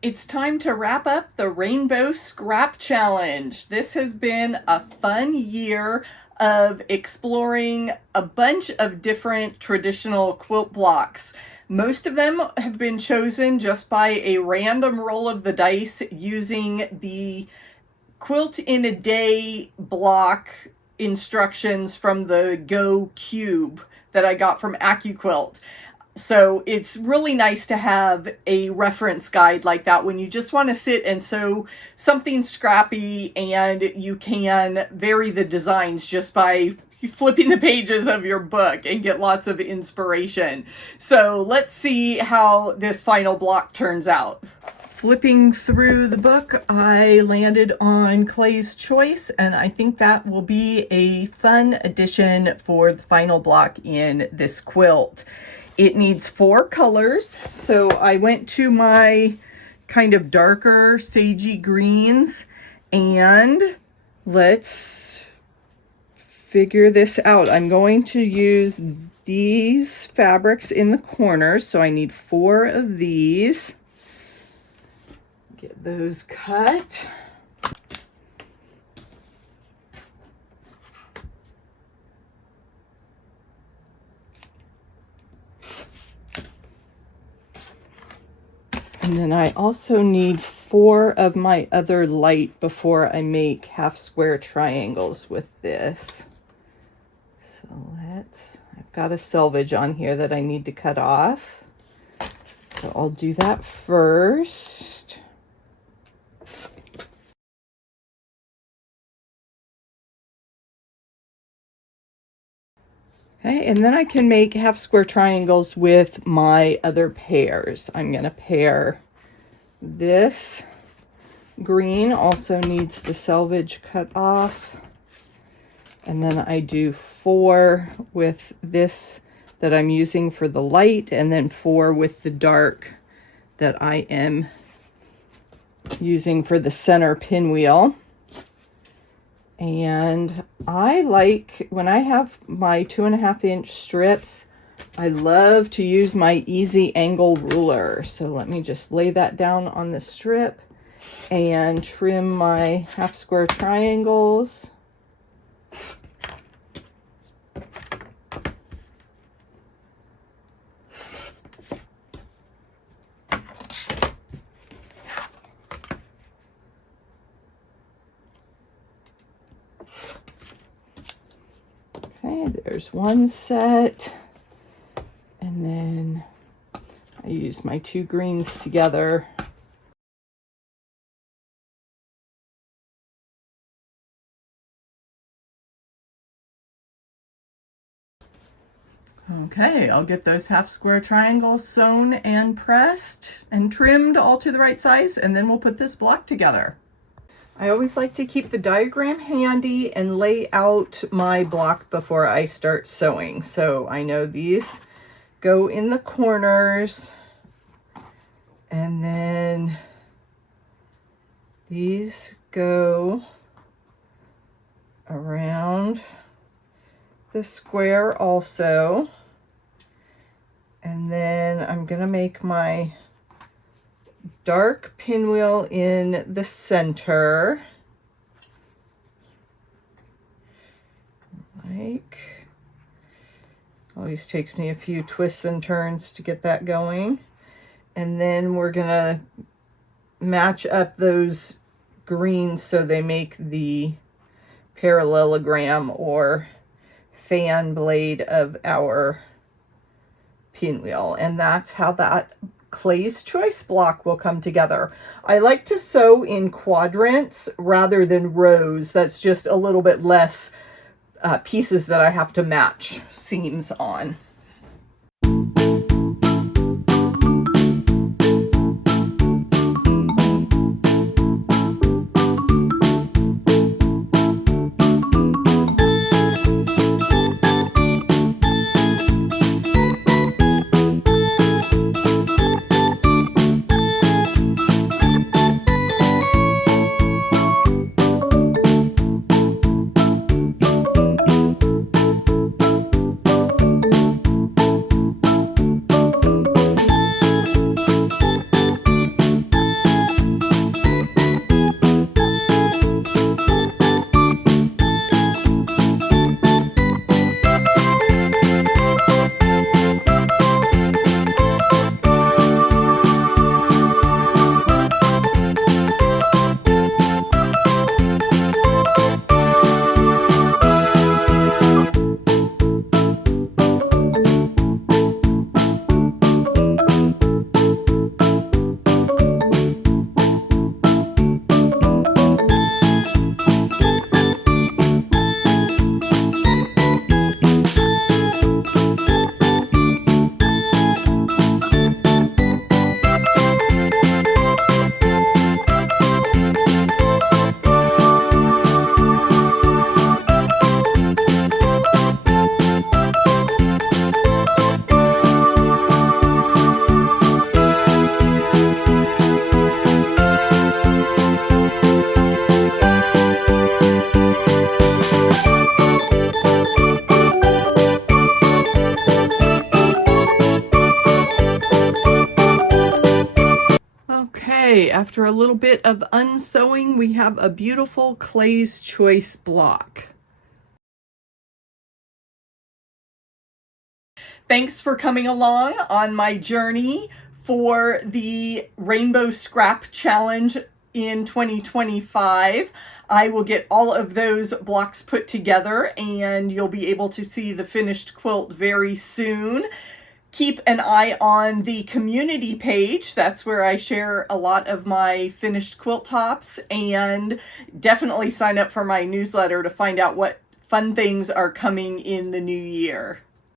It's time to wrap up the Rainbow Scrap Challenge. This has been a fun year of exploring a bunch of different traditional quilt blocks. Most of them have been chosen just by a random roll of the dice using the Quilt in a Day block instructions from the Go Qube that I got from AccuQuilg. So it's really nice to have a reference guide like that when you just want to sit and sew something scrappy, and you can vary the designs just by flipping the pages of your book and get lots of inspiration. So let's see how this final block turns out. Flipping through the book, I landed on Clay's Choice, and I think that will be a fun addition for the final block in this quilt. It needs 4 colors, so I went to my kind of darker sagey greens, and let's figure this out. I'm going to use these fabrics in the corners, so I need 4 of these. Get those cut. And then I also need 4 of my other light before I make half square triangles with this. So I've got a selvage on here that I need to cut off. So I'll do that first. Okay, and then I can make half square triangles with my other pairs. I'm going to pair this green, also needs the selvage cut off. And then I do 4 with this that I'm using for the light, and then 4 with the dark that I am using for the center pinwheel. And I like, when I have my 2.5-inch strips, I love to use my easy angle ruler. So let me just lay that down on the strip and trim my half square triangles. Okay, there's one set, and then I use my 2 greens together. Okay, I'll get those half square triangles sewn and pressed and trimmed all to the right size, and then we'll put this block together. I always like to keep the diagram handy and lay out my block before I start sewing. So I know these go in the corners, and then these go around the square also. And then I'm going to make my dark pinwheel in the center. Always takes me a few twists and turns to get that going. And then we're going to match up those greens so they make the parallelogram or fan blade of our pinwheel. And that's how that Clay's Choice block will come together. I like to sew in quadrants rather than rows. That's just a little bit less pieces that I have to match seams on. Okay, after a little bit of unsewing, we have a beautiful Clay's Choice block. Thanks for coming along on my journey for the Rainbow Scrap Challenge in 2025. I will get all of those blocks put together and you'll be able to see the finished quilt very soon. Keep an eye on the community page. That's where I share a lot of my finished quilt tops, and definitely sign up for my newsletter to find out what fun things are coming in the new year.